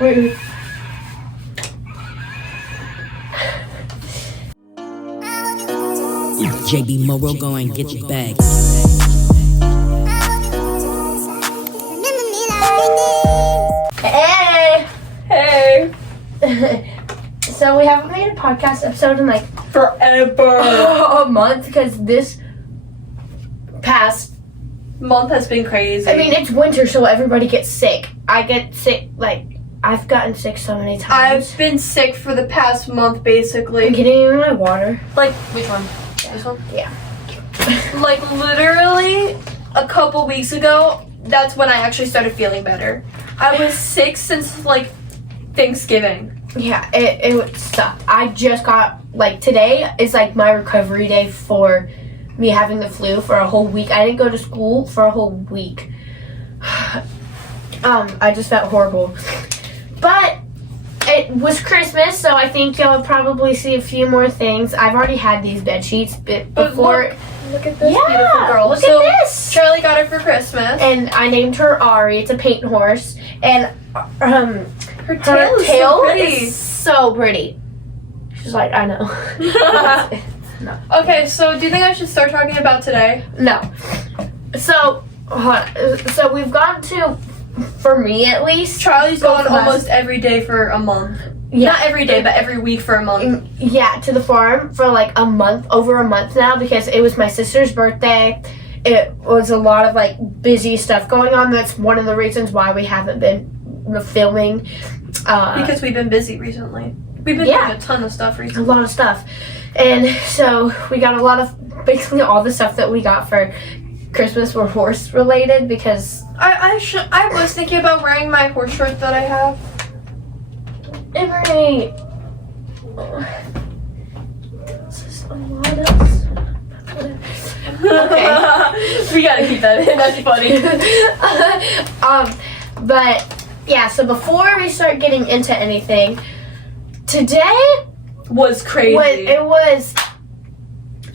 Wait. JB Morrow, go and get your bag. Hey! So we haven't made a podcast episode in like Forever. a month because this past Month has been crazy. I mean, it's winter, so everybody gets sick. I get sick, I've gotten sick so many times. I've been sick for the past month, basically. I'm getting in my water. Like, which one? This one? Yeah. Like, literally, a couple weeks ago, that's when I actually started feeling better. I was sick since, like, Thanksgiving. Yeah, it would suck. I just got, today is, my recovery day for me having the flu for a whole week. I didn't go to school for a whole week. I just felt horrible. But it was Christmas, so I think y'all will probably see a few more things. I've already had these bed sheets before. Look at this Yeah, beautiful girl. look So, at this. Charlie got it for Christmas. And I named her Ari. It's a paint horse. And Her tail is so pretty. is so pretty. She's like, I know. No. Okay, so do you think I should start talking about today? No. So we've gone to, for me at least. Charlie's Both gone of us. almost every day for a month. Yeah. Not every day, but every week for a month. Yeah, to the farm for a month, over a month now, because it was my sister's birthday. It was a lot of busy stuff going on. That's one of the reasons why we haven't been filming. Because we've been busy recently. We've been doing a ton of stuff A recently. lot of stuff. And so we got a lot of, basically all the stuff that we got for Christmas were horse related because I was thinking about wearing my horse shirt that I have. Emery. This is a lot of. Okay. We gotta keep that in. That's funny. But yeah. So before we start getting into anything, today Was crazy. it was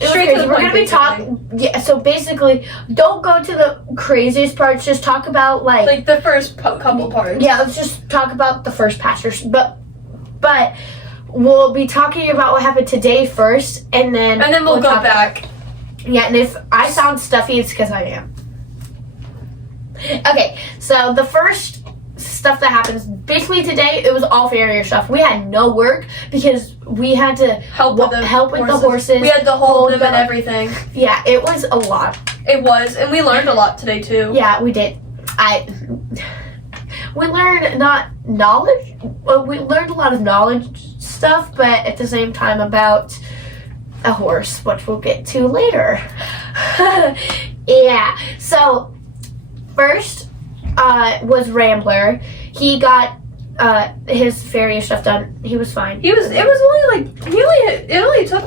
Straight to crazy. the We're point, gonna be talking. Yeah. So basically, don't go to the craziest parts. Just talk about like the first couple parts. Yeah, let's just talk about the first pastures. But we'll be talking about what happened today first, and then we'll go talk back. Yeah, and if I sound stuffy, it's because I am. Okay, so the first stuff that happens, basically today, it was all farrier stuff. We had no work because we had to Help with the horses. We had to hold them and everything. Yeah, it was a lot. It was, and we learned a lot today too. Yeah, we did. We learned not knowledge. Well, we learned a lot of knowledge stuff, but at the same time about a horse, which we'll get to later. Yeah. So first was Rambler. He got his farrier stuff done. He was fine. It only took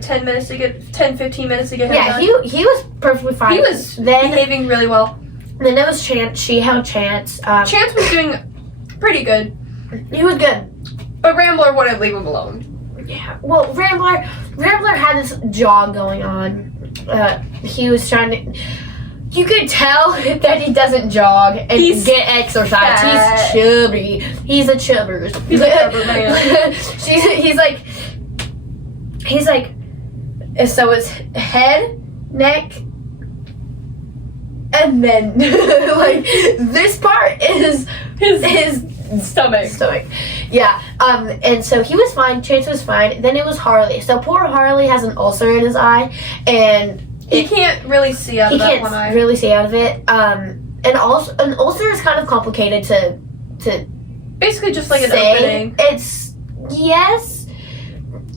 10 minutes to get 15 minutes to get him done. Yeah, he was perfectly fine. He was then behaving really well. then there was Chance. She held Chance. Chance was doing pretty good, He was good. but Rambler wouldn't leave him alone. Yeah. Well, Rambler had this jog going on. He was trying to. You could tell that he doesn't jog and He's get exercise. fat. He's chubby. He's a chubbers. He's a chubber man. He's like. So it's head, neck, and then this part is his Stomach. Yeah. And so he was fine. Chance was fine. Then it was Harley. So poor Harley has an ulcer in his eye, and He can't really see out he of that can't one eye. really see out of it. And also an ulcer is kind of complicated to Basically just like an say. opening. It's yes.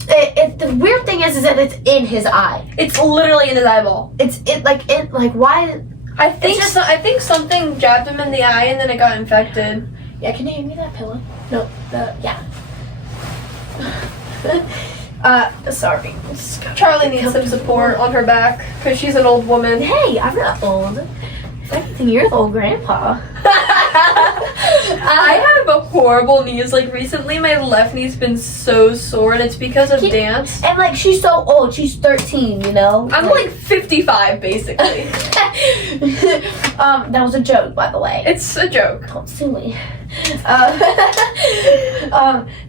The weird thing is that it's in his eye. It's literally in his eyeball. Why? I think just- I think something jabbed him in the eye and then it got infected. Yeah, can you hand me that pillow? No, yeah. Sorry. Charlie needs some support on her back because she's an old woman. Hey, I'm not old. If anything, you're the old grandpa. I have a horrible knees. Like recently, my left knee's been so sore, and it's because of dance. And like she's so old. She's 13. You know. I'm like 55, basically. That was a joke, by the way. It's a joke. Don't sue me.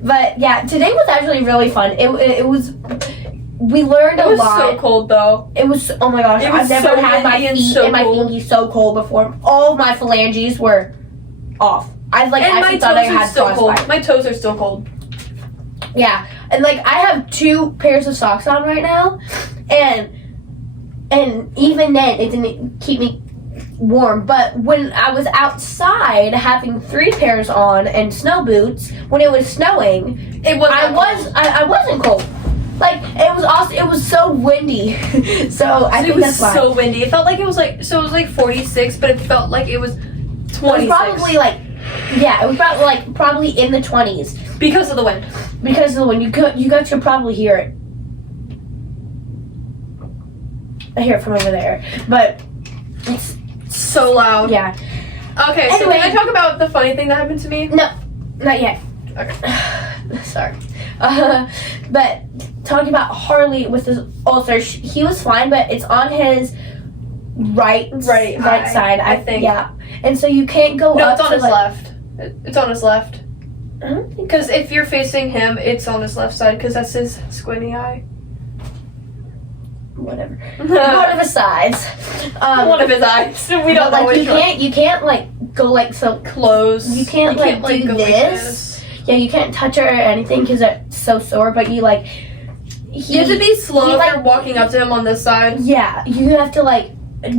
But yeah, today was actually really fun. It was. We learned It a was lot. so cold though. It was, oh my gosh, It was I've never so had my windy and feet so and my cold. fingies so cold before. All of my phalanges were off. I like And my actually thought I toes are had still frostbite. cold. My toes are still cold. Yeah, and like I have 2 pairs of socks on right now, and even then it didn't keep me warm. But when I was outside having 3 pairs on and snow boots when it was snowing, It was. I wasn't cold. Like it was also it was so windy, so I It think was that's why. so windy. It felt like it was like 46, but it felt like it was 26 It was probably like, yeah, it was probably in the 20s because of the wind. because of when you guys could probably hear it. I hear it from over there, but it's So loud. yeah. Okay, so Anyway. can I talk about the funny thing that happened to me? No, not yet. Okay. Sorry, but talking about Harley with his ulcer, he was fine, but it's on his right eye, side. I think. Yeah, and so you can't go No, up it's on to his like, left. It's on his left. I don't think Because if you're facing him, it's on his left side because that's his squinty eye. whatever. One of his sides. One of his eyes. We don't but, know like which one. you can't like go like so Close. You can't, like, do go this. Yeah, you can't touch it or anything because it's so sore. But you like You have to be slow he, if like- you're walking up to him on this side. Yeah, you have to like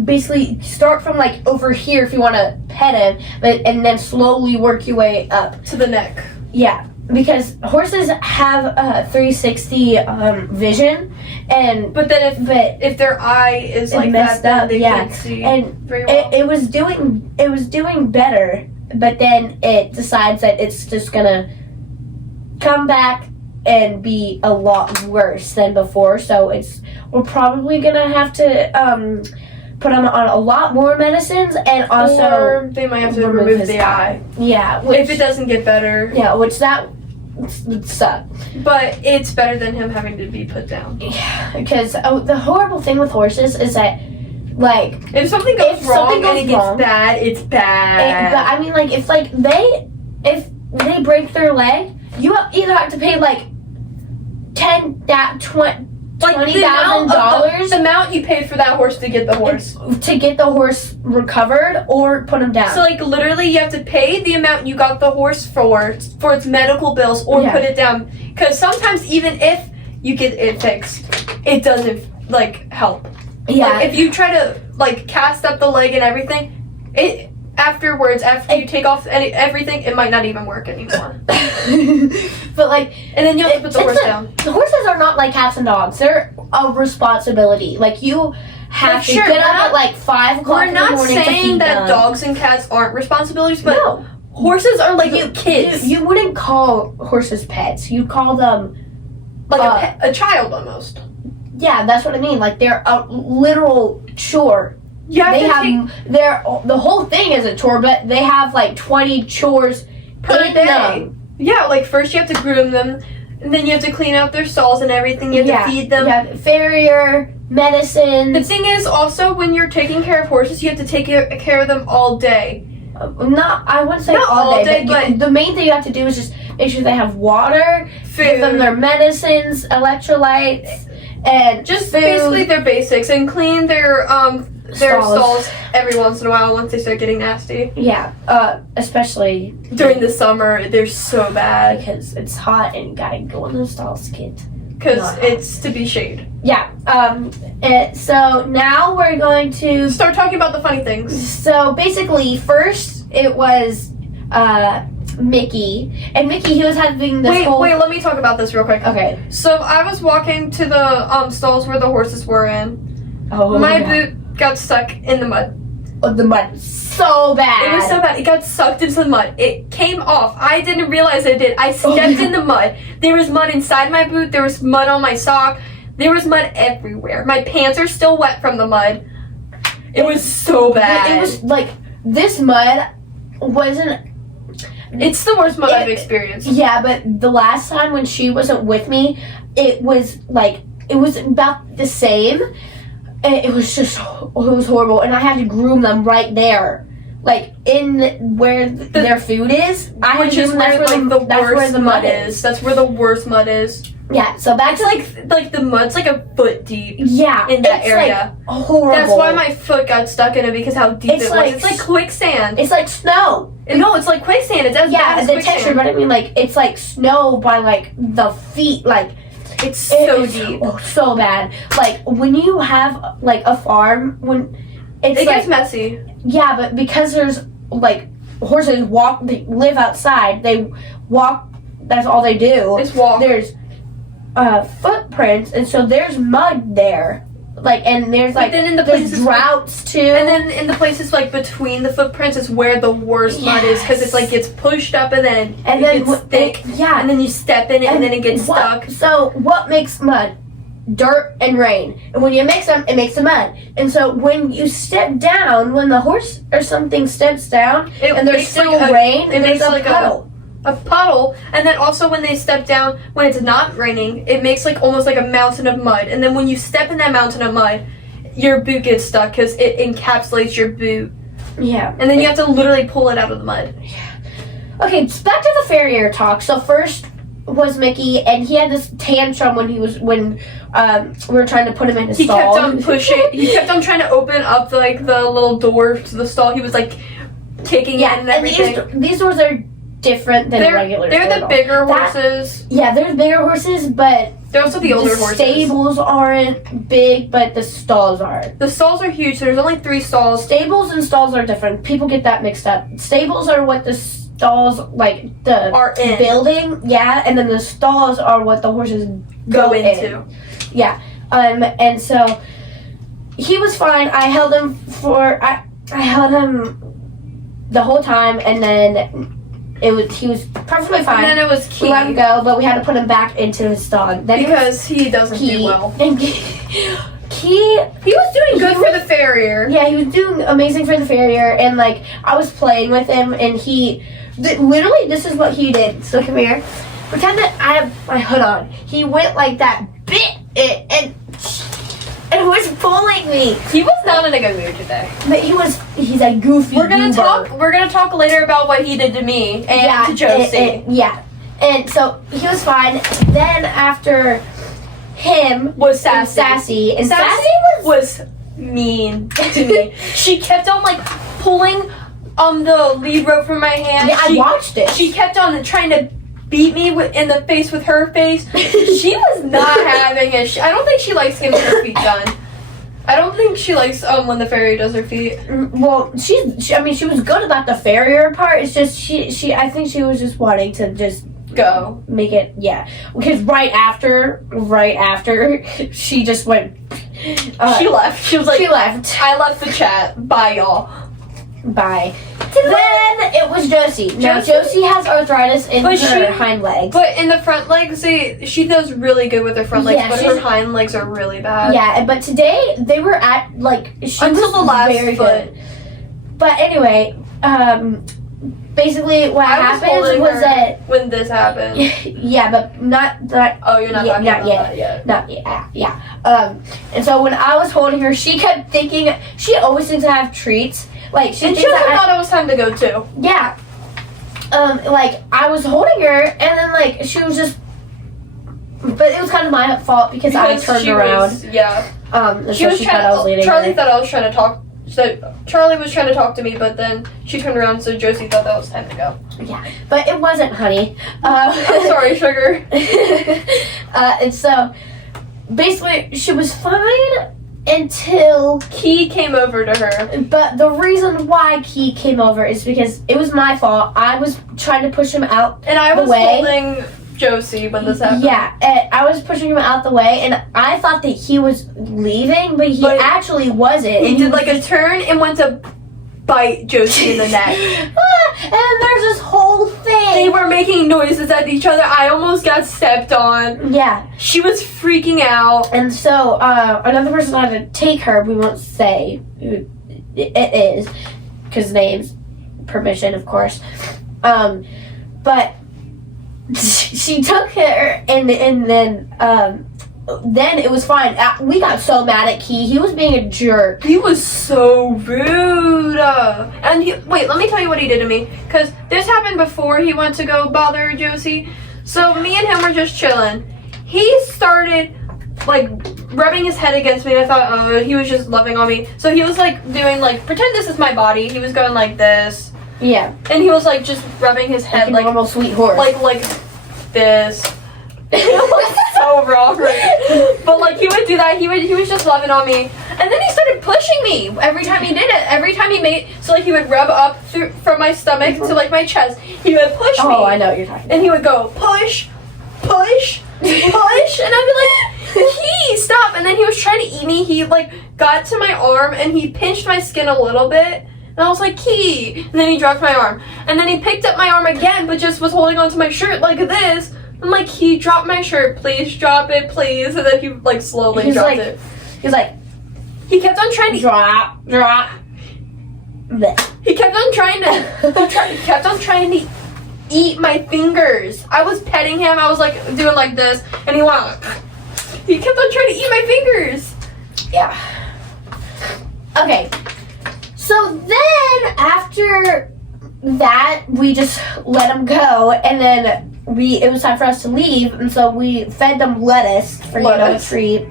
basically start from like over here if you want to pet him, and then slowly work your way up. To the neck. Yeah, because horses have 360 vision, and But then if their eye is It like messed that, then up, they yeah. can't see and very well. it was doing better, but then it decides that it's just gonna come back and be a lot worse than before. So we're probably gonna have to put him on a lot more medicines, and also or they might have to remove his the eye. Yeah, If it doesn't get better. yeah, which that would suck. But it's better than him having to be put down. Yeah, because the horrible thing with horses is that like. If something goes If wrong something goes and it gets wrong- bad, it's bad. But I mean, like, if they break their leg, you either have to pay like $20,000 the amount you paid for that horse to get the horse. to get the horse recovered or put him down. So like literally you have to pay the amount you got the horse for its medical bills or Yeah. put it down. Because sometimes even if you get it fixed, it doesn't like help. yeah, Like if you try to like cast up the leg and everything, it afterwards after you take off everything, it might not even work anymore. but like And then you have to put the horse down. the horses are not like cats and dogs. They're a responsibility. Like you have Like, to sure, get we're up not- at like 5 o'clock We're in the not morning to saying feed that them. dogs and cats aren't responsibilities, but No. horses are like kids. You wouldn't call horses pets. You'd call them. Like a child almost. Yeah, that's what I mean. Like they're a literal chore. You have They to have the whole thing is a chore, but they have like 20 chores per in day. them. Yeah, like first you have to groom them, and then you have to clean out their stalls and everything. You have to feed them. Yeah, farrier, medicine. The thing is also when you're taking care of horses, you have to take care of them all day. I wouldn't say Not all day, but but the main thing you have to do is just make sure they have water, give them Food. their medicines, electrolytes, and Just food. basically their basics, and clean their Stalls. stalls every once in a while once they start getting nasty. Yeah, especially During the summer, they're so bad because it's hot and you gotta go in the stalls, kid. because Not it's to be shade. Yeah. So now we're going to. Start talking about the funny things. So basically, first it was Mickey, and Mickey he was having this Wait, whole. let me talk about this real quick. Okay. So I was walking to the stalls where the horses were in. Oh. My yeah. boot got stuck in the mud. Oh, the mud so bad. It was so bad. It got sucked into the mud. It came off. I didn't realize it did. I stepped in the mud. There was mud inside my boot. There was mud on my sock. There was mud everywhere. My pants are still wet from the mud. It was so bad. It was like this mud wasn't. It's the worst mud I've experienced. Yeah, but the last time when she wasn't with me, it was about the same. And it was horrible, and I had to groom them right there, like in where their food is. Which is where the mud is. That's where the worst mud is. Yeah, so back It's to like the mud's like a foot deep. Yeah, in that it's area. Like horrible. That's why my foot got stuck in it, because how deep it was. It's like quicksand. It's like snow. No, it's like quicksand. It's as bad as the quicksand. texture, but I mean, like, it's like snow by like the feet, like. It's so deep. Oh, so bad. Like when you have like a farm, when it gets messy. Yeah, but because there's like horses they live outside. They walk. That's all they do. Just walk. There's footprints, and so there's mud there. Like, and there's like then in the there's places droughts too. And then in the places like between the footprints is where the worst mud is, because it's like gets pushed up and then it gets thick. And then you step in it and then it gets stuck. So what makes mud? Dirt and rain. And when you mix them, it makes the mud. And so when you step down, when the horse or something steps down, and there's still rain, it makes like a puddle. And then also when they step down, when it's not raining, it makes like almost like a mountain of mud. And then when you step in that mountain of mud, your boot gets stuck because it encapsulates your boot. Yeah. And then you have to literally pull it out of the mud. Yeah. Okay, so back to the farrier talk. So first was Mickey, and he had this tantrum when we were trying to put him in his stall. He kept on pushing. He kept on trying to open up the little door to the stall. He was like kicking it and everything. And these doors are different than regular. They're the bigger horses. Yeah, there's bigger horses, but they're also the older horses. The stables aren't big, but the stalls are. The stalls are huge. So there's only 3 stalls. Stables and stalls are different. People get that mixed up. Stables are what the stalls are in. Building, yeah, and then the stalls are what the horses go into. Yeah. And so he was fine. I held him the whole time, and then he was perfectly fine. And then it was Key. We let him go, but we had to put him back into his stall. Then because he doesn't do well. And he was doing good for the farrier. Yeah, he was doing amazing for the farrier, and like I was playing with him, and literally this is what he did. So come here. Pretend that I have my hood on. He went like that, bit it, and was pulling me. He was not in a good mood today. But he's a goofy. We're gonna talk later about what he did to me and to Josie. And so he was fine. Then after him was Sassy. And Sassy was mean to me. She kept on like pulling the lead rope from my hand. Yeah, I watched it. She kept on trying to beat me in the face with her face. She was not having it. I don't think she likes getting her feet done. I don't think she likes when the farrier does her feet. Well, she was good about the farrier part. It's just I think she was just wanting to just go make it, yeah. Because right after she just went. She left. She was like, she left. I left the chat. Bye, y'all. Bye. Then it was Josie. Now Josie has arthritis in her hind legs. But in the front legs, she does really good with her front legs, but her hind legs are really bad. Yeah, but today they were at until the last very foot. Good. But anyway, basically what happened was that when this happened. Yeah, but not that. Oh, you're not talking about that yet. Not yet. Yeah. And so when I was holding her, she kept thinking. She always thinks I have treats. Like she thought it was time to go too. Yeah. Like I was holding her, and then she was just. But it was kind of my fault because I turned around. She was trying. Charlie thought I was trying to talk. So Charlie was trying to talk to me, but then she turned around, so Josie thought that was time to go. Yeah, but it wasn't, honey. I'm sorry, sugar. And so basically, she was fine. Until Key came over to her. But the reason why Key came over is because it was my fault. I was trying to push him out and I was holding Josie when this happened. Yeah, and I was pushing him out the way, and I thought that he was leaving, but he actually wasn't. He did a turn and went to bite Josie in the neck. And there's this whole thing. They were making noises at each other. I almost got stepped on. Yeah. She was freaking out. And so another person had to take her. We won't say who it is because names, permission, of course. But she took her, and then it was fine. We got so mad at Key. He was being a jerk. He was so rude. And wait, let me tell you what he did to me. Because this happened before he went to go bother Josie. So me and him were just chilling. He started, like, rubbing his head against me. And I thought, oh, he was just loving on me. So he was, like, doing, like, pretend this is my body. He was going like this. Yeah. And he was, like, just rubbing his head like a normal sweet horse. Like this. It was so wrong, right? But like he would do that. He was just loving on me, and then he started pushing me every time he did it. Every time he made he would rub up from my stomach to like my chest. He would push me. Oh, I know what you're talking about. And he would go push, push, push, and I'd be like, "He stop!" And then he was trying to eat me. He like got to my arm and he pinched my skin a little bit. And I was like, Key! And then he dropped my arm. And then he picked up my arm again, but just was holding onto my shirt like this. I'm like, Key, drop my shirt, please, drop it, please. And then he like slowly dropped it. He's like, he kept on trying to drop. He kept on trying to eat my fingers. I was petting him. I was like doing like this, and he kept on trying to eat my fingers. Yeah. Okay. So then after that, we just let him go, and then it was time for us to leave, and so we fed them lettuce for a treat.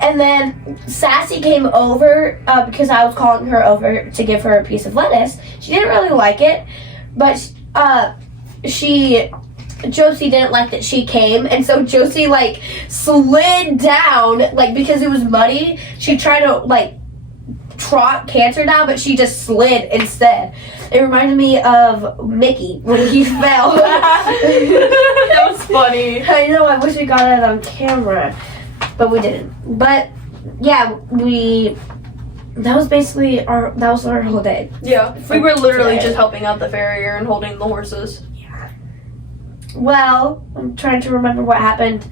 And then Sassy came over because I was calling her over to give her a piece of lettuce. She didn't really like it, but Josie didn't like that she came, and so Josie like slid down, like because it was muddy. She tried to like trot Cancer down, but she just slid instead. It reminded me of Mickey when he fell. That was funny. I know, I wish we got it on camera, but we didn't. But yeah, that was our whole day. Yeah, we were literally just helping out the farrier and holding the horses. Yeah. Well, I'm trying to remember what happened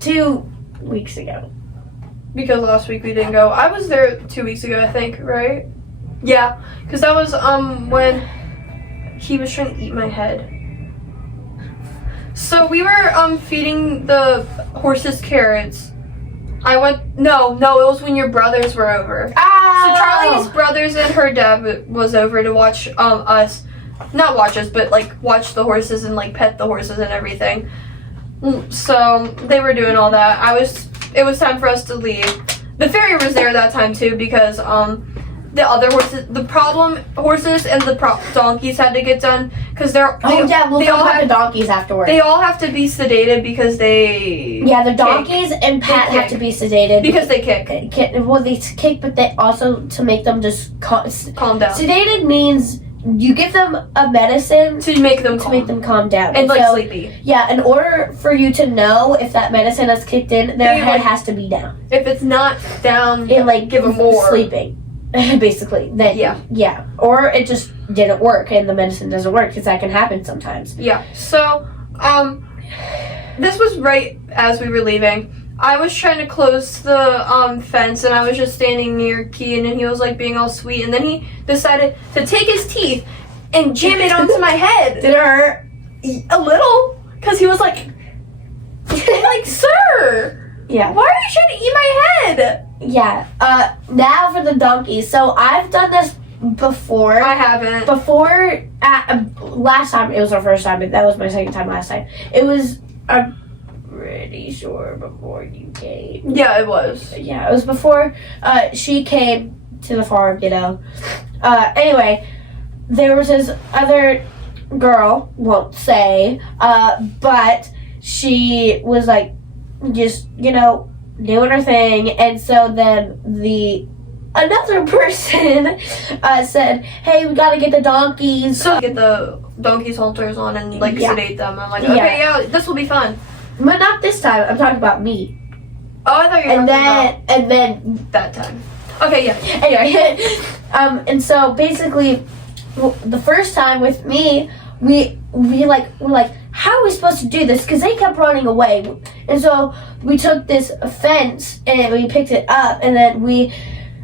2 weeks ago. Because last week we didn't go. I was there 2 weeks ago, I think, right? Yeah, because that was when he was trying to eat my head. So we were feeding the horses carrots. No, it was when your brothers were over. Ah! So Charlie's brothers and her dad was over to watch us, not watch us, but like watch the horses and like pet the horses and everything. So they were doing all that. It was time for us to leave. The farrier was there that time too because the other horses, the problem horses and the donkeys had to get done because they all have the donkeys afterwards. They all have to be sedated because they the donkeys and Pat have to be sedated because they kick. Well, they kick, but they also to make them just calm down. Sedated means you give them a medicine to make them calm down and like sleepy. Yeah, in order for you to know if that medicine has kicked in, their head has to be down. If it's not down, give them more sleeping. Basically, then yeah, or it just didn't work and the medicine doesn't work because that can happen sometimes. Yeah. So, this was right as we were leaving. I was trying to close the fence and I was just standing near Key and he was like being all sweet and then he decided to take his teeth and jam it onto my head. Did it hurt? A little, because he was like, sir. Yeah. Why are you trying to eat my head? Yeah. Now for the donkeys. So I've done this before. I haven't. Before, last time, it was our first time, but that was my second time last time. It was, I'm pretty sure, before you came. Yeah, it was. Yeah, it was before she came to the farm, Anyway, there was this other girl, won't say, but she was like, just doing her thing, and so then another person said, hey, we gotta get the donkeys, so get the donkeys halters on and sedate them. I'm like, okay, yeah, this will be fun, but not this time. I'm talking about me. Oh, I thought you were and then that time. Okay, yeah. Anyway, and so basically the first time with me, we're like, how are we supposed to do this? Because they kept running away. And so we took this fence and we picked it up and then we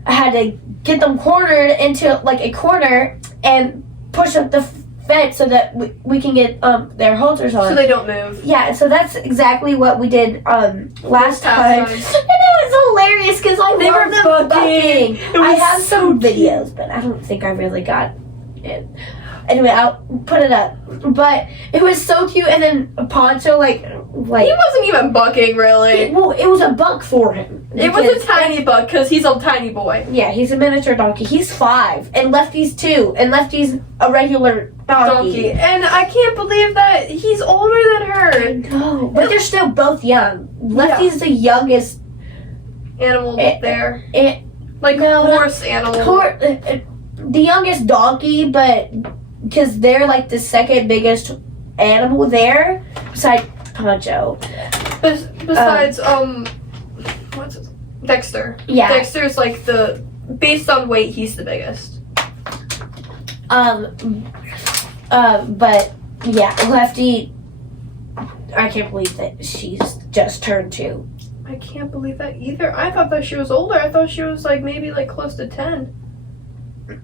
had to get them cornered into like a corner and push up the fed so that we can get their halters on. So they don't move. Yeah, so that's exactly what we did last time. time. And it was hilarious because They love were them bucking. It I was have so some videos, but I don't think I really got it. Anyway, I'll put it up. But it was so cute, and then Poncho like He wasn't even bucking, really. well, it was a buck for him. It was Because- a tiny buck because he's a tiny boy. Yeah, he's a miniature donkey. He's 5, and Lefty's 2, and Lefty's a regular donkey. And I can't believe that he's older than her. No, but they're still both young. Lefty's the youngest. Animal there. Like No, horse animal. The youngest donkey, but because they're like the second biggest animal there, besides Poncho. Besides, what's it? Dexter. Yeah. Dexter's like based on weight, he's the biggest. But yeah, Lefty. I can't believe that she's just turned 2. I can't believe that either. I thought that she was older. I thought she was like maybe like close to 10.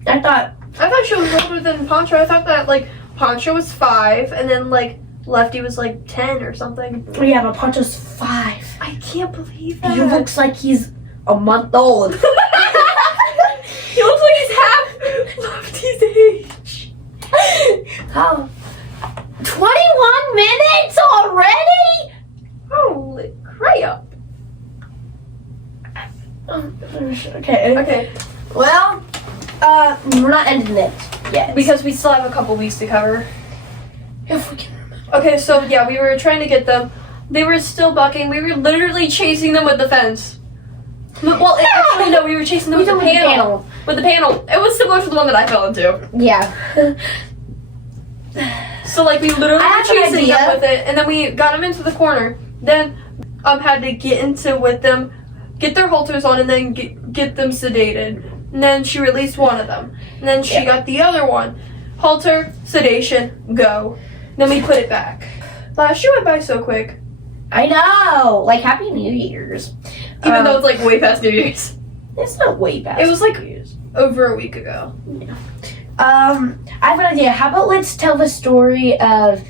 I thought she was older than Poncho. I thought that like Poncho was 5 and then like Lefty was like 10 or something. yeah, but Poncho's 5. I can't believe that. He looks like he's a month old. He looks like he's half Lefty's age. How? 21 minutes already? Holy crap. Okay. Okay, Well, we're not ending it yet. because we still have a couple weeks to cover. If we can remember. Okay, so yeah, we were trying to get them. They were still bucking. We were literally chasing them with the fence. Well, actually, no, we were chasing them with the panel. With the panel. It was similar to the one that I fell into. Yeah. So, like, we literally I were have an chasing them idea. with it, and then we got them into the corner. Then, had to get into with them, get their halters on, and then get them sedated. And then she released one of them. And then she got the other one. Halter, sedation, go. Then we put it back. Last year went by so quick. I know. Like, Happy New Year's. Even though it's, like, way past New Year's. It's not way past. It was, like, New Year's. over a week ago. I have an idea. How about let's tell the story of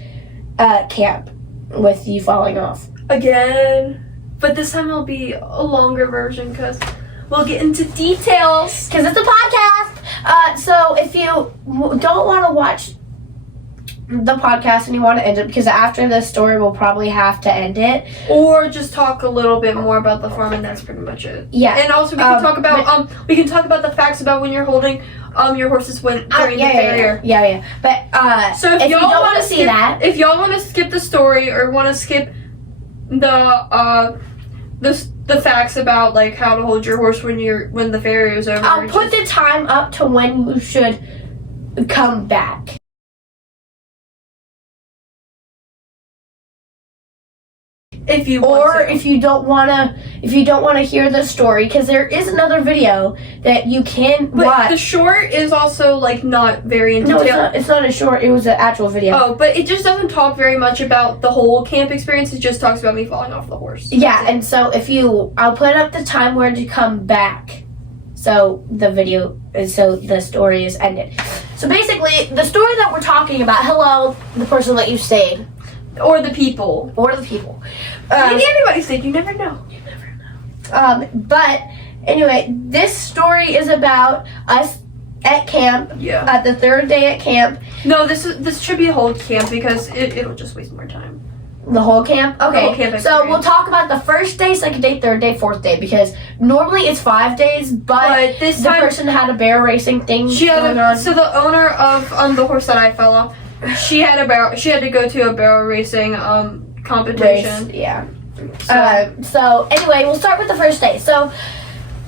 camp with you falling off. Again. But this time it'll be a longer version because we'll get into details. Because it's a podcast. So if you don't want to watch the podcast and you want to end it, because after this story we'll probably have to end it. Or just talk a little bit more about the farm, and that's pretty much it. Yeah. And also we can talk about the facts about when you're holding your horses during the farrier. Yeah. But So if you y'all don't want to see that, if y'all want to skip the story or want to skip the facts about like how to hold your horse when the farrier is over, I'll put the time up to when you should come back. if you want Or to. if you don't wanna hear the story, because there is another video that you can But watch. the short is also like not very in No, detail. it's not a short. It was an actual video. Oh, but it just doesn't talk very much about the whole camp experience. It just talks about me falling off the horse. Yeah, and so I'll put up the time where to come back. So the story is ended. So basically, the story that we're talking about, hello, the person that you saved, Or the people. or the people. Maybe everybody said you never know. But anyway, this story is about us at camp, Yeah. at the third day at camp. No, this should be a whole camp because it'll just waste more time. The whole camp? Okay. whole camp So experience. we'll talk about the first day, second day, third day, fourth day, because normally it's 5 days, but this the time person had a bear racing thing she had going on. so the owner of the horse that I fell off, she had to go to a barrel racing competition. Race, yeah. So, So anyway, we'll start with the first day. So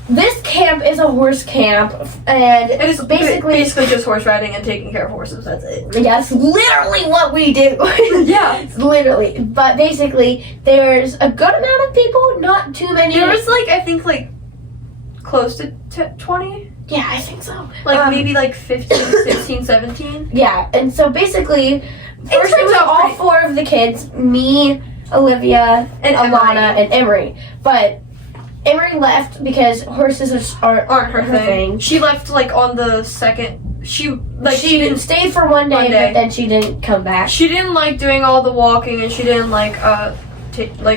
this camp is a horse camp, and it is basically just horse riding and taking care of horses. That's it. that's literally what we do. Yeah. It's literally. But basically, there's a good amount of people, not too many. There was I think close to 20. Yeah, I think so. Maybe 15, 16, 17. Yeah, and so basically, first it turns was out all pretty- 4 of the kids, me, Olivia, And Alana, Emery. and Emery. But Emery left because horses aren't Aren't her thing. She left on the second she stayed for one day, but then she didn't come back. She didn't like doing all the walking, and she didn't like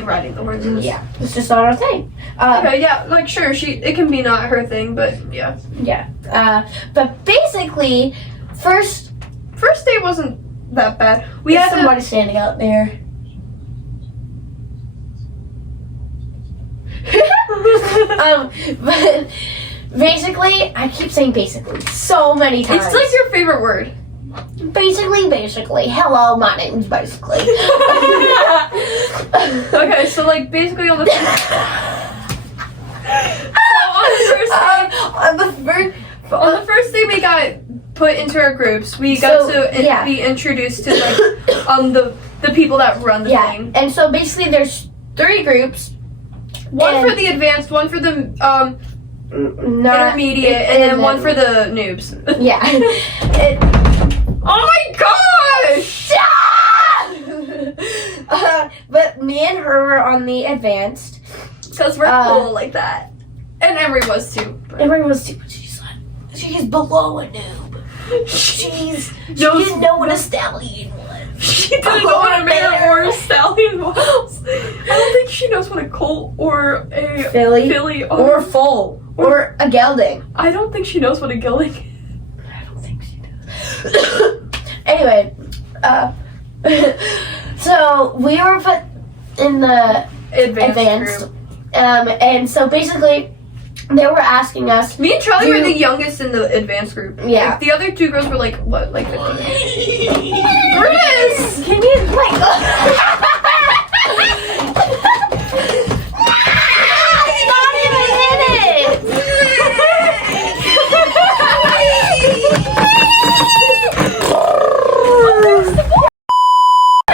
riding the horses. Yeah, it's just not our thing. Okay, yeah, like sure, it can be not her thing, but yeah. Yeah. But basically, first day wasn't that bad. We had had somebody standing out there. But basically, I keep saying basically so many times. It's like your favorite word. Basically. Hello, my name's Basically. Okay, so like basically on the on the first day we got put into our groups. We got to be introduced to like the people that run the thing. And so basically there's 3 groups. One for the advanced, one for the intermediate, and then one for the noobs. Yeah. Oh my gosh! But me and her were on the advanced. Because we're cool like that. And Emery was too. Emery was too, but she's below a noob. She didn't know what a stallion was. She didn't know what a mare or a stallion was. I don't think she knows what a colt or a filly or foal or a gelding. I don't think she knows what a gelding is. I don't think she does. Anyway, so we were put in the advanced group. And so basically they were asking us. Me and Charlie were the youngest in the advanced group. Yeah. Like, the other 2 girls were like, what, like 15? Brutus! Can you, like... It's not even in it!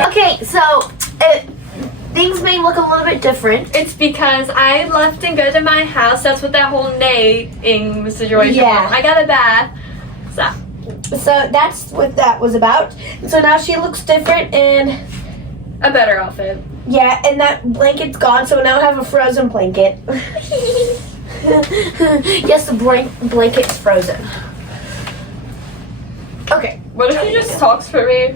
Okay, so things may look a little bit different. It's because I left and go to my house. That's what that whole neighing situation was. I got a bath. So that's what that was about. So now she looks different and a better outfit. Yeah, and that blanket's gone, so now I have a frozen blanket. Yes, the blanket's frozen. Okay. What if he just talks for me?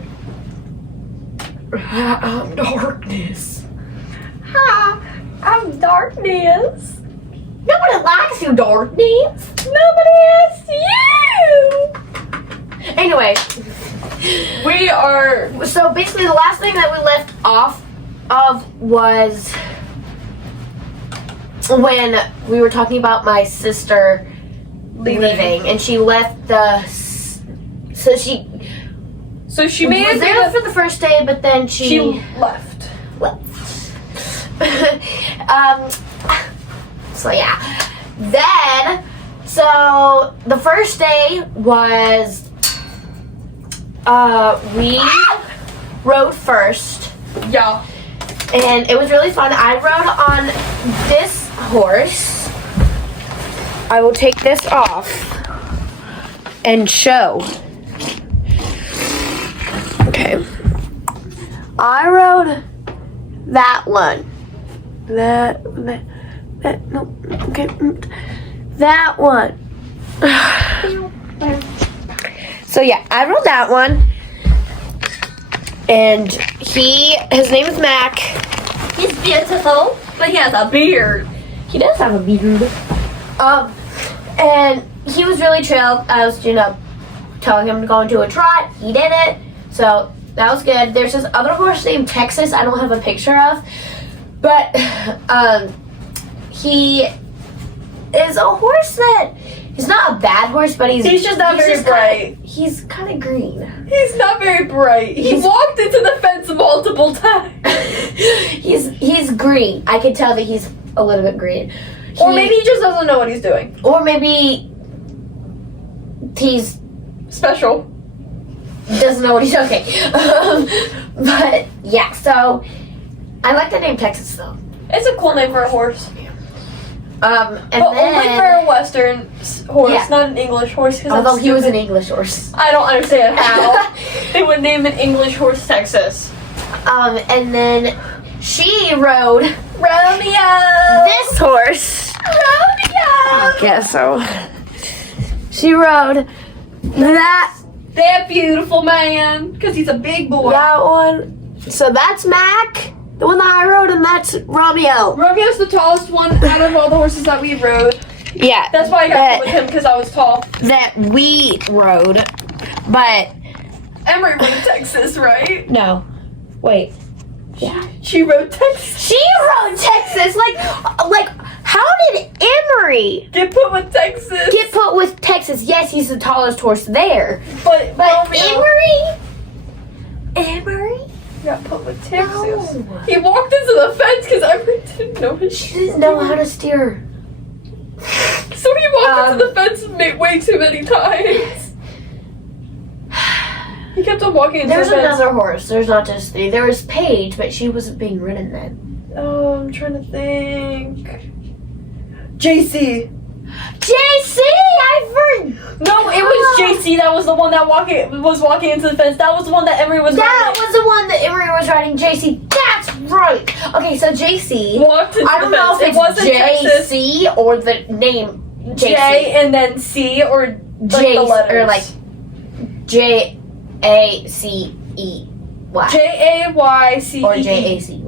I'm darkness. Hi, I'm darkness. Nobody likes you, darkness. Nobody asks you. Anyway, we are. So basically, the last thing that we left off of was when we were talking about my sister leaving, and she left the. So she made was there for the first day, but then she left. So yeah, then so the first day was we rode first. Yeah. And it was really fun. I rode on this horse. I will take this off and show. Okay. I rode that one. That no. Okay. That one. So yeah, I rode that one. And his name is Mac. He's beautiful, but he has a beard. He does have a beard. And he was really chill. I was, telling him to go into a trot. He did it. So that was good. There's this other horse named Texas I don't have a picture of. But he is a horse that he's not a bad horse, but he's just not very bright. He's kind of green. He's not very bright. He walked into the fence multiple times. He's green. I can tell that he's a little bit green. Or maybe he just doesn't know what he's doing. Or maybe he's special. Doesn't know what he's okay. But yeah, so I like the name Texas though. It's a cool name for a horse. And but then, only for a Western horse, yeah. Not an English horse. Although he was an English horse. I don't understand how they would name an English horse Texas. And then she rode Romeo. this horse. Romeo. I guess so. She rode That beautiful man, because he's a big boy. That one. So that's Mac, the one that I rode, and that's Romeo. Romeo's the tallest one out of all the horses that we rode. Yeah. That's why I got with him, because I was tall. That we rode, but Emery rode Texas, right? no. Wait. Yeah. She rode Texas. She rode Texas. Like, how did Emery Get put with Texas. get put with Texas? Yes, he's the tallest horse there. But Romeo Emery got put with Texas. No. He walked into the fence because Emery didn't know his She didn't know how to steer. So he walked into the fence way too many times. He kept on walking into There's the fence. another horse. There's not just three. There was Paige, but she wasn't being ridden then. Oh, I'm trying to think. JC. JC, No, it was JC that was the one that was walking into the fence. That was the one that Emery was That riding. was the one that Emery was riding. JC, that's right. Okay, so JC. Walked into I don't the know fence. if It wasn't Texas. JC or the name JC. J and then C or like J the letters. or like JACEY. JAYCE. Or JACY.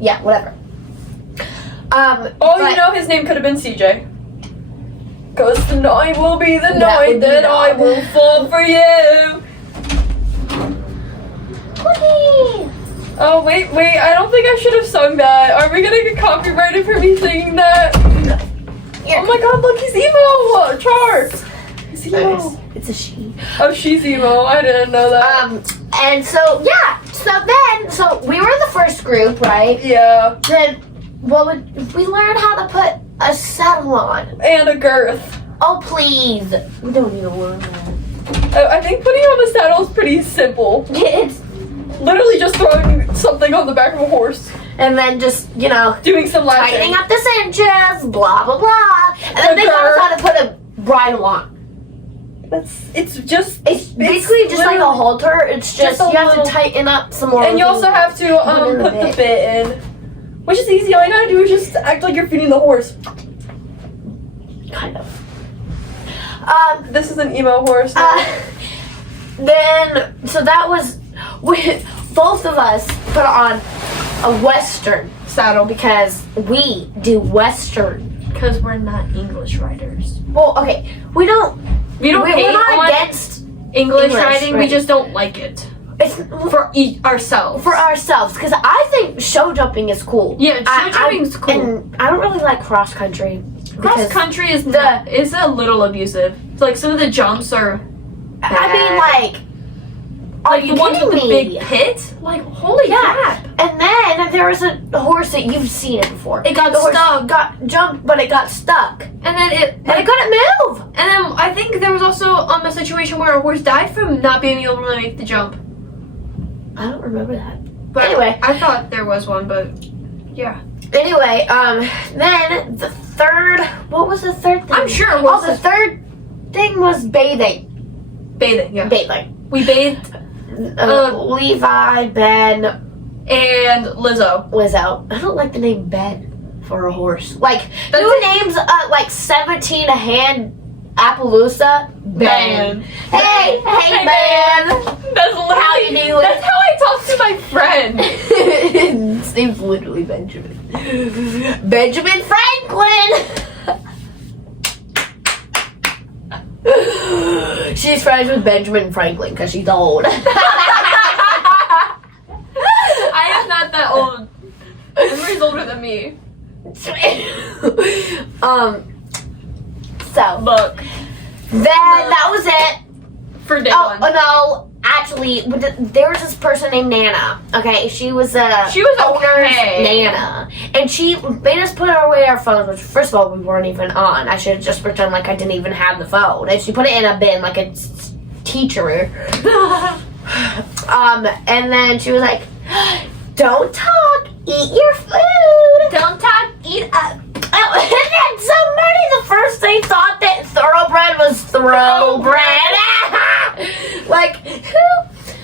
Yeah, whatever. Oh, but you know his name could have been CJ. Cause tonight will be the That night would be that I that. will fall for you. Whee! Oh wait, I don't think I should have sung that. Are we gonna get copyrighted for me singing that? Here. Oh my god, look, he's emo! Charles! He's emo. It's a she. Oh, she's emo. I didn't know that. And so yeah, so we were the first group, right? Yeah. Then we learned how to put a saddle on. And a girth. Oh please, we don't need to learn that. I think putting on the saddle is pretty simple. It's Literally just throwing something on the back of a horse. and then just Doing some tightening latching. up the cinches, blah blah blah, and then they taught us how to put a bridle on. It's just... It's basically just like a halter. It's just just a you have little- to tighten up some more. And you also have to Put in the put the bit in. Which is easy. All you gotta do is just act like you're feeding the horse. kind of. This is an emo horse. Then so that was both of us put on a Western saddle because we do Western. Because we're not English riders. Well, okay, we don't. We're We're not on against English riding. riding. We just don't like it. it's Ourselves. for ourselves because I think show jumping is cool. Yeah, show jumping's cool. And I don't really like cross country. Cross country is a little abusive. It's like some of the jumps are I mean, like, are like you the ones kidding with the me? big pit. Like holy Yeah. crap! And then there was a horse that you've seen it before. It got The horse stuck. got jumped, but it got stuck, And then it couldn't move. And then I think there was also a situation where a horse died from not being able to make the jump. I don't remember that. But Anyway. I thought there was one, but yeah. Anyway, then the third. What was the third thing? I'm sure it Oh, was the third thing was bathing. bathing. Yeah, Bathing. we bathed Levi, Ben, and Lizzo. Lizzo. I don't like the name Ben for a horse. Like, That's who names like 17 a hand Appaloosa? Ben. Hey, Ben. That's How you doing? That's how I talk to my friend. His name's literally Benjamin. Benjamin Franklin! She's friends with Benjamin Franklin because she's old. I am not that old. Emery's older than me. So, Look, then that was it. for day Oh, one. no, actually, there was this person named Nana. Okay, she was a She was owner's okay. Nana, and she made us put away our phones. Which, first of all, we weren't even on. I should have just pretend like I didn't even have the phone. And she put it in a bin like a teacher. And then she was like, "Don't talk, eat your food. Don't talk, eat up. And then somebody, the first they thought that thoroughbred was thoroughbred. Like,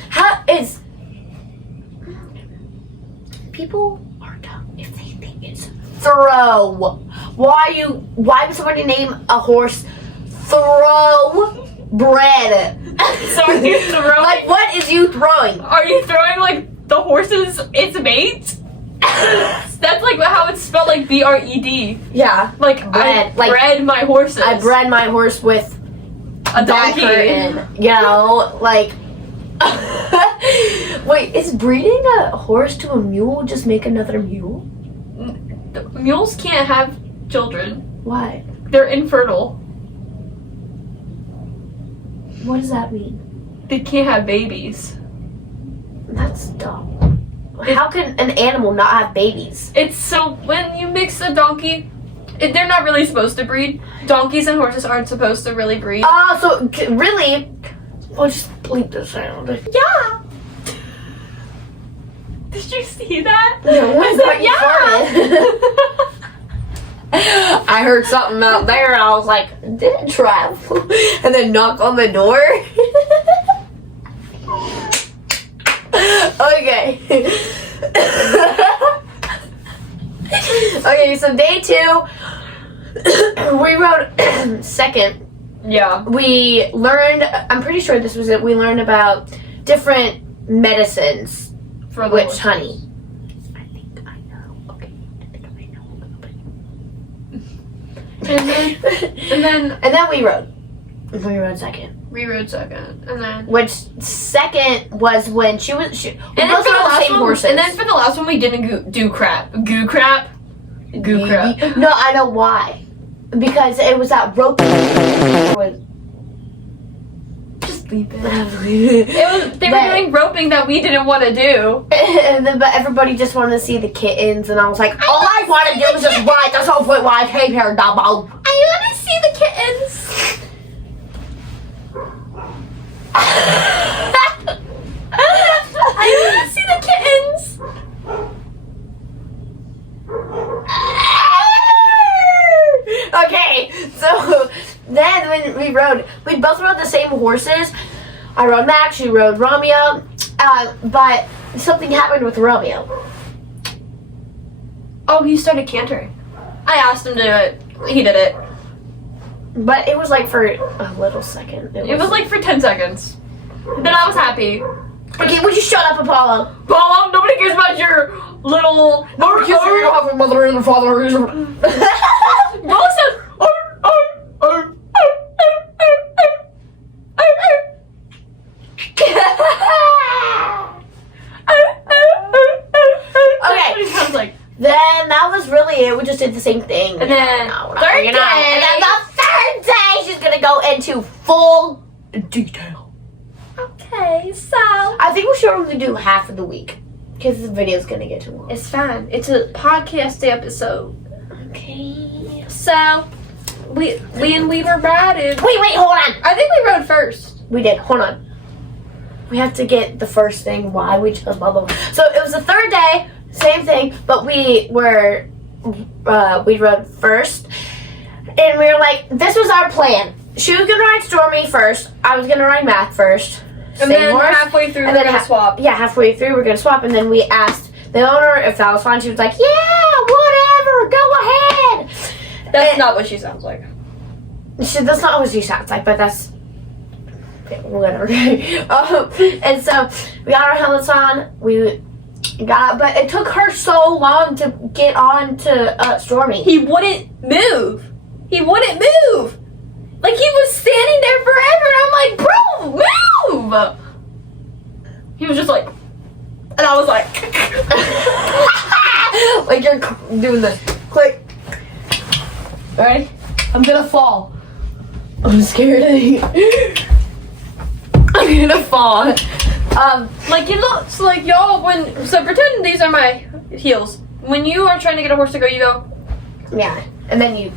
how is... People are dumb if they think it's throw. Why would somebody name a horse Throw? bread. So are you throwing? Like, what is you throwing? Are you throwing like the horses its bait? That's like how it's spelled, like BRED. Yeah. Like Bread. I Like, bred my horses. I bred my horse with a that donkey. curtain. You know, like. Wait, is breeding a horse to a mule just make another mule? Mules can't have children. Why? They're infertile. What does that mean? They can't have babies. That's dumb. How can an animal not have babies? It's so when you mix a donkey, they're not really supposed to breed. Donkeys and horses aren't supposed to really breed. Oh, so really? I'll just bleep the sound. Yeah. Did you see that? No, I said yeah. I heard something out there and I was like, did it travel? And then knock on the door. Okay. Okay, so day 2, we rode second. Yeah. We learned, I'm pretty sure this was it, we learned about different medicines. For the Which horse. honey? I think I know. Okay, I think I know a little bit. And then we rode. We rode second. we rode second. And then Which second was when we and then both for the rode the last same one, horses. and then for the last one we didn't do crap. Goo crap. Goo crap. No, I know why. Because it was that rope. Just leave it. They were doing roping that we didn't want to do. And then, but everybody just wanted to see the kittens, and I was like, all I want to do is just ride. That's the whole point why I came here, Dumbo. I want to see the kittens. I want to see the kittens. Okay, so then when we both rode the same horses. I rode Max, you rode Romeo, but something happened with Romeo. Oh, he started cantering. I asked him to do it. He did it. But it was like for a little second. It was like for 10 seconds. Then I was happy. Okay, would you shut up, Apollo? Well, nobody cares about your little. Nobody cares if you don't have a mother and a father. Rose says. Okay. It sounds like. Then that was really it. We just did the same thing. And then third And then the third day, she's gonna go into full detail. Okay, so I think we should only do half of the week because the video's gonna get too long. it's fine. It's a podcast episode. Okay. So we were riding. Wait, hold on. I think we rode first. We did. Hold on. We have to get the first thing why we chose blah blah blah. So it was the third day, same thing, but we rode first, and we were like, this was our plan. She was gonna ride Stormy first. I was gonna ride Matt first. And Same then horse. halfway through And we're then gonna swap. Yeah, halfway through we're gonna swap, and then we asked the owner if that was fine. She was like, yeah, whatever, go ahead. That's And- not what she sounds like. That's not what she sounds like, but that's whatever. And so we got our helmets on. We got, but it took her so long to get on to Stormy. He wouldn't move. He wouldn't move. Like he was standing there forever, and I'm like, bro, move. He was just like, and I was like, Like you're doing this. Click. Ready? I'm gonna fall. I'm scared of you. I'm gonna fall. like it looks like y'all when. So pretend these are my heels. When you are trying to get a horse to go, you go. Yeah, and then you.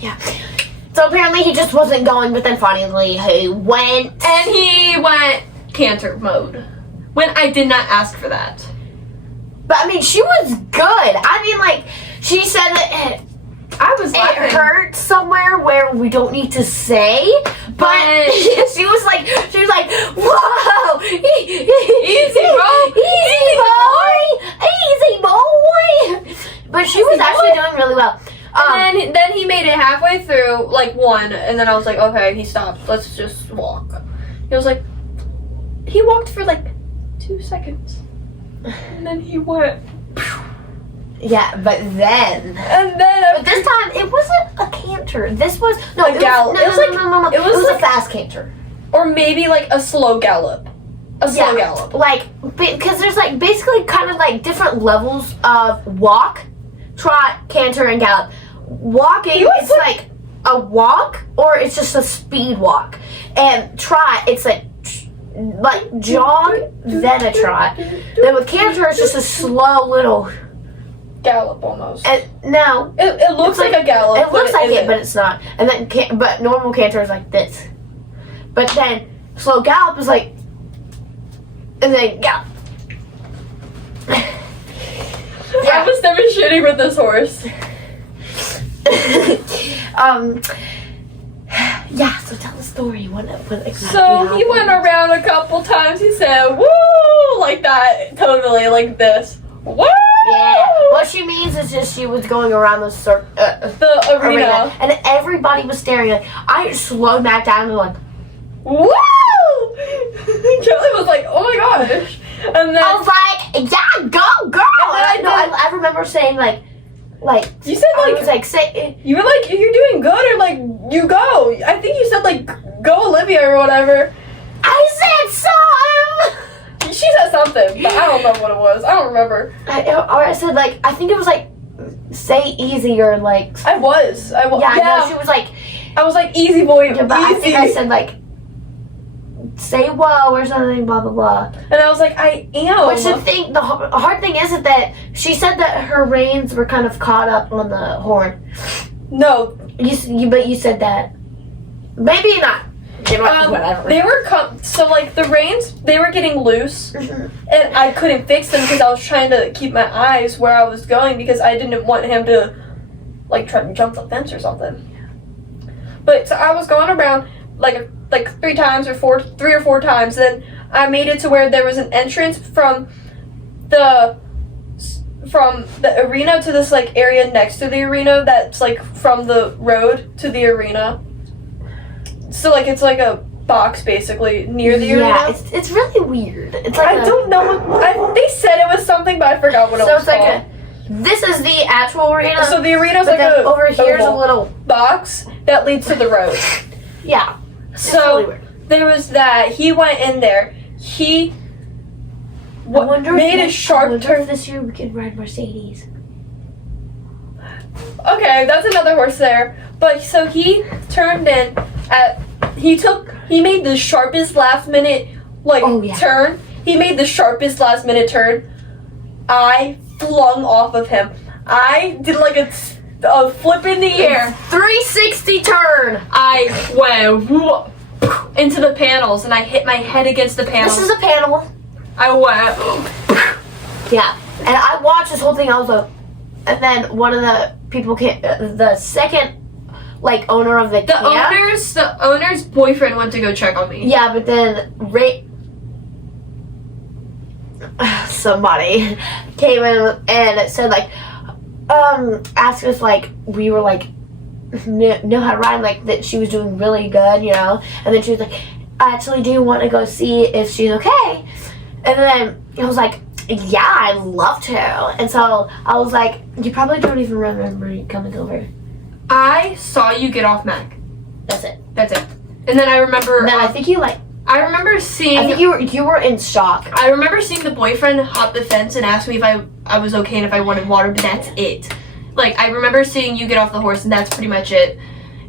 Yeah. So apparently he just wasn't going, but then finally he went. And he went canter mode. When I did not ask for that. But I mean, she was good. I mean, like, she said that I was it laughing. hurt somewhere where we don't need to say, but she was like, whoa, easy boy. But she was actually doing really well. And then he made it halfway through, like one, And then I was like, okay, he stopped. Let's just walk. He was like, he walked for like 2 seconds. And then he went. Yeah, but then. And then. But this time, it wasn't a canter. This was. No, A gallop. It was no. It was a like- fast canter. Or maybe like a slow gallop. A slow gallop. Like, because there's like basically kind of like different levels of walk, trot, canter, and gallop. Walking, it's like a walk or it's just a speed walk. And trot, it's like jog, then a trot. Then with canter, it's just a slow little Gallop almost. and now It looks like a gallop. it looks like it, isn't. but it's not. And then but normal canter is like this. But then slow gallop is like, and then gallop. I was demonstrating with this horse. Yeah, so tell the story. What exactly So he went happened? around a couple times. He said, "Woo!" like that, totally like this. Woo! Yeah. What she means is just she was going around the The arena. and everybody was staring. Like, I just slowed back down and like, Woo! Kelly was like, "Oh my gosh!" And then I was like, yeah, go, girl. And then I remember saying like you said I like was like say. you were like you're doing good or like you go. I think you said like go Olivia or whatever. I said something. She said something, but I don't know what it was. I don't remember. Or I said like I think it was like say easy or like I was. yeah. No, she was like I was like easy boy. yeah, but easy. I think I said like say whoa or something blah blah blah. And I was like, I am. Which the hard thing isn't that she said that her reins were kind of caught up on the horn. No. But you said that maybe not. You know, whatever. They were so like the reins, they were getting loose, Mhm. and I couldn't fix them because I was trying to keep my eyes where I was going because I didn't want him to like try to jump the fence or something. But so I was going around like 3 or 4 times. Then I made it to where there was an entrance from the arena to this like area next to the arena that's like from the road to the arena. So like it's like a box basically near the arena. Yeah, it's really weird. It's like I don't know what they said it was something, but I forgot what it so was it's like called. this is the actual arena. So the arena's but like then a over here's a oval little box that leads to the road. yeah. It's So really weird. there was that. He went in there. He I wonder made a if sharp turn. this year we could ride Mercedes. Okay, that's another horse there. But so he turned in at he made the sharpest last minute turn. He made the sharpest last minute turn. I flung off of him. I did like a flip in the air. 360 turn. I went into the panels and I hit my head against the panels. This is a panel. I went. Yeah, and I watched this whole thing. I was like, and then one of the people came, the second owner of the camp. The owner's boyfriend went to go check on me. Yeah, but then somebody came in and it said asked us we were know how to ride, that she was doing really good, and then she was like, I actually do want to go see if she's okay, and then I was like, yeah, I'd love to, and so I was like, you probably don't even remember me coming over. I saw you get off Mac. That's it. That's it. And then I remember. And then I think you I remember seeing. I think you were in shock. I remember seeing the boyfriend hop the fence and ask me if I was okay and if I wanted water, but that's it. I remember seeing you get off the horse and that's pretty much it.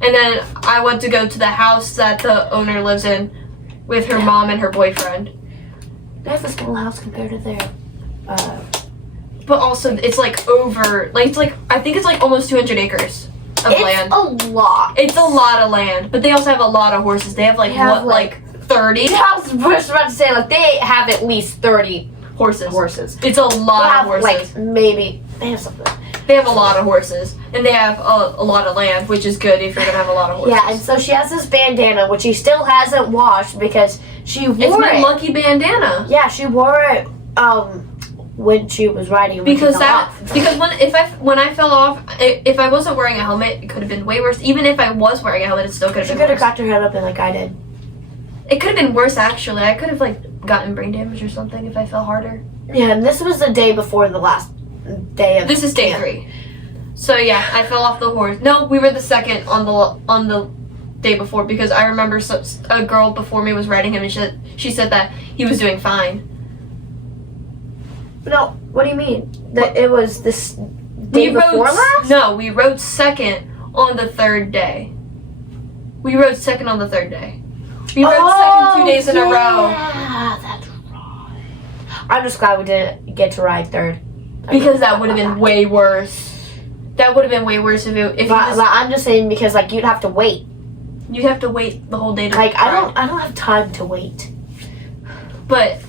And then I went to go to the house that the owner lives in with her mom and her boyfriend. They have a small house compared to their. But also, it's over. I think it's almost 200 acres of land. It's a lot. It's a lot of land, but they also have a lot of horses. They have 30 I was just about to say they have at least 30 horses. It's a lot of horses. Maybe they have something. They have a lot of horses, and they have a lot of land, which is good if you're gonna have a lot of horses. Yeah, and so she has this bandana, which she still hasn't washed because she wore it's my it. lucky bandana. Yeah, she wore it when she was riding. Because when I fell off, if I wasn't wearing a helmet, it could have been way worse. Even if I was wearing a helmet, it still could have She been could have worse. cracked her head open like I did. It could have been worse, actually. I could have, gotten brain damage or something if I fell harder. Yeah, and this was the day before the last day of This is day camp. 3. So, yeah, I fell off the horse. No, we were the second on the day before, because I remember a girl before me was riding him, and she said that he was doing fine. No, what do you mean? That it was this day before last? No, we rode second on the 3rd day. We rode second on the 3rd day. We rode second 2 days in a row. Yeah, that's right. I'm just glad we didn't get to ride third. Because that would have been way worse. That would have been way worse if But I'm just saying because you'd have to wait. you'd have to wait the whole day to I ride. don't have time to wait. But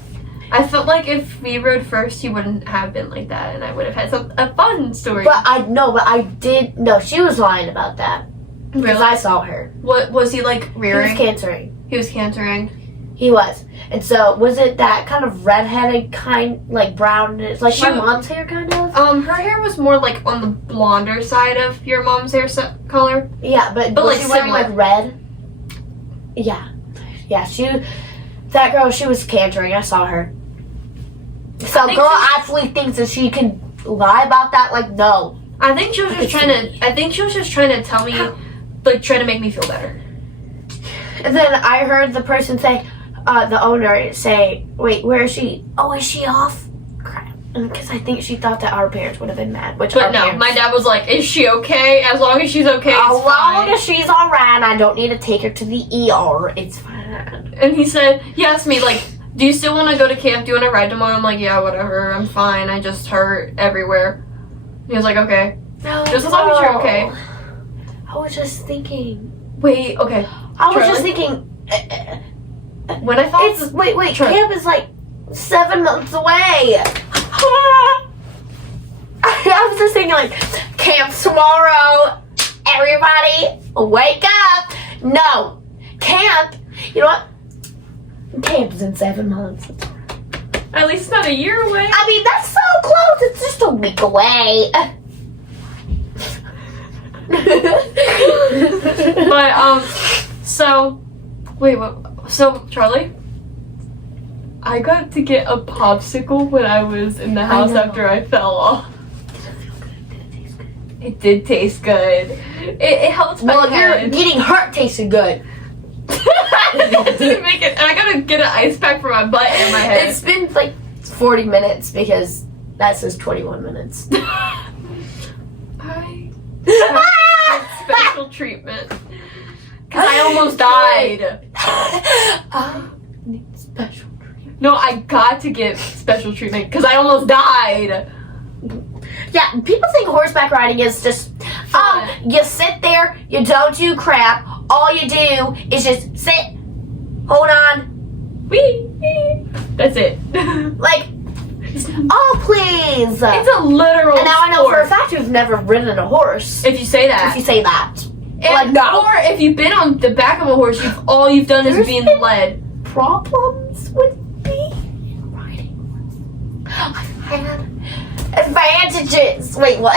I felt like if we rode first, he wouldn't have been like that, and I would have had a fun story. But I did. No, she was lying about that because Really? I saw her. What was he like He was rearing? cantering. He was cantering. He was. And so was it that kind of redheaded kind, like brown, like my mom's hair kind of? Her hair was more like on the blonder side of your mom's hair color. Yeah, but was like, she wearing similar. like red? Yeah, that girl, she was cantering. I saw her. So think girl she- actually thinks that she can lie about that. Like no. I think she was just trying to. I think she was just trying to tell me, trying to make me feel better. And then I heard the person say, the owner say, "Wait, where is she? Oh, is she off?" Crap. Because I think she thought that our parents would have been mad. But no, my dad was like, "Is she okay? As long as she's okay, it's As long fine." as she's alright, I don't need to take her to the ER. It's fine. And he asked me do you still want to go to camp? Do you want to ride tomorrow? I'm like, yeah, whatever. I'm fine. I just hurt everywhere. He was like, okay. No, Just as long as you're okay. I was just thinking. Wait, okay. I was just Charlie? thinking. When I thought It's wait. Charlie. Camp is 7 months away. I was just thinking camp tomorrow. Everybody, wake up! No, camp. You know what? Camp's in 7 months. at least not a year away. I mean, that's so close. It's just a week away. But so wait, what? So Charlie, I got to get a popsicle when I was in the house know. after I fell off. It did taste good. It helped my Well, head. you're getting hurt tasted good. It didn't make it. I gotta get an ice pack for my butt and my head. It's been 40 minutes because that says 21 minutes. I got special treatment because I almost died. Need special treatment. No, I got to get special treatment because I almost died. Yeah, people think horseback riding is just, you sit there, you don't do crap, all you do is just sit, hold on, Wee. That's it. oh please. It's a literal And now I know for a sport. fact you've never ridden a horse. If you say that. If you say that. And, no. Or if you've been on the back of a horse, all you've done is There's being been- led. Problems with me riding horse. I've had advantages. Wait, what?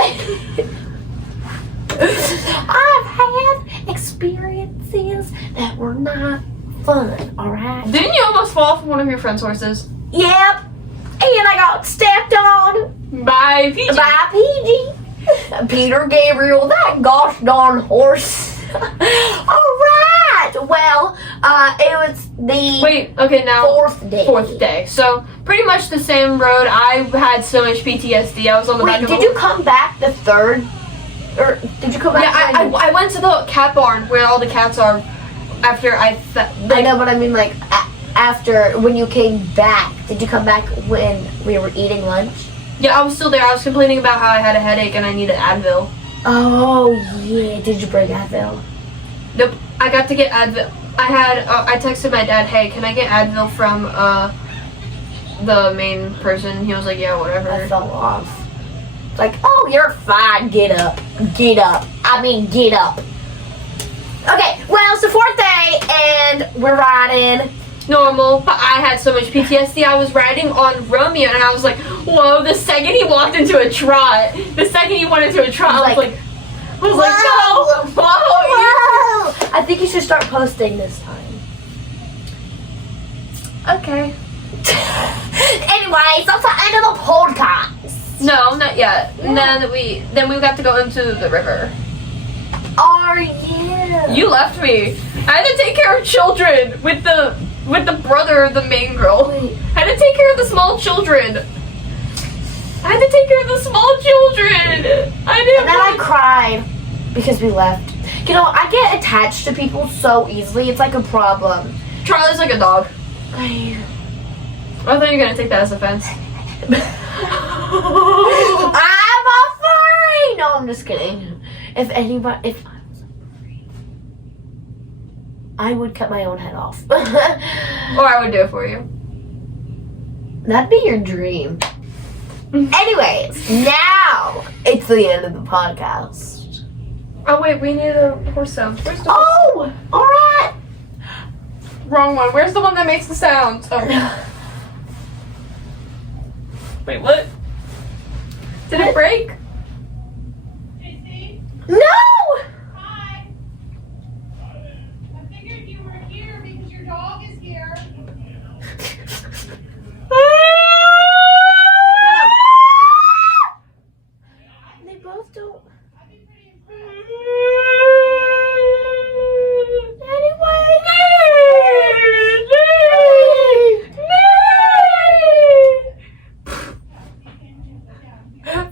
I've had experiences that were not fun, alright? Didn't you almost fall from one of your friend's horses? Yep. And I got stepped on By PG. by PG. Peter Gabriel, that gosh darn horse. Alright. Well, it was the Wait, okay, now. fourth day. So, pretty much the same road. I had so much PTSD. I was on the back Wait, of a did you come back the third? Or did you come back? Yeah, I went to the cat barn where all the cats are after I know, but I mean, after when you came back, did you come back when we were eating lunch? Yeah, I was still there. I was complaining about how I had a headache and I needed Advil. Oh yeah, did you bring Advil? Nope, I got to get Advil. I texted my dad, hey, can I get Advil from the main person? He was like, yeah, I whatever. fell off. Oh, you're fine. Get up. Get up. I mean, get up. Okay, well, it's the fourth day, and we're riding. Normal, but I had so much PTSD. I was riding on Romeo and I was like, Whoa, the second he walked into a trot, the second he went into a trot, I was like, no, whoa, I think you should start posting this time. Okay. Anyways, that's the end of the podcast. No, not yet. And then we got to go into the river. Are you? You left me. I had to take care of children with the brother of the main girl. Wait. I had to take care of the small children. I had to take care of the small children. And then I cried because we left. You know, I get attached to people so easily. It's like a problem. Charlie's like a dog. I thought you were gonna take that as offense. I'm a furry! No, I'm just kidding. If I was a furry, I would cut my own head off. Or I would do it for you. That'd be your dream. Anyways, now it's the end of the podcast. Oh wait, we need a horse sound. Where's the Oh! Alright! wrong one? Where's the one that makes the sound? Oh. Wait, what? Did it break? JC? No! Hi. I figured you were here because your dog is here. They both don't. I'd be pretty impressed.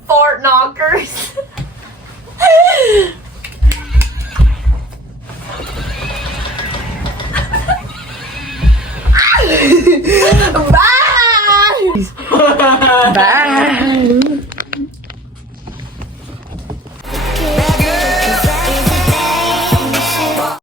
Fart knockers.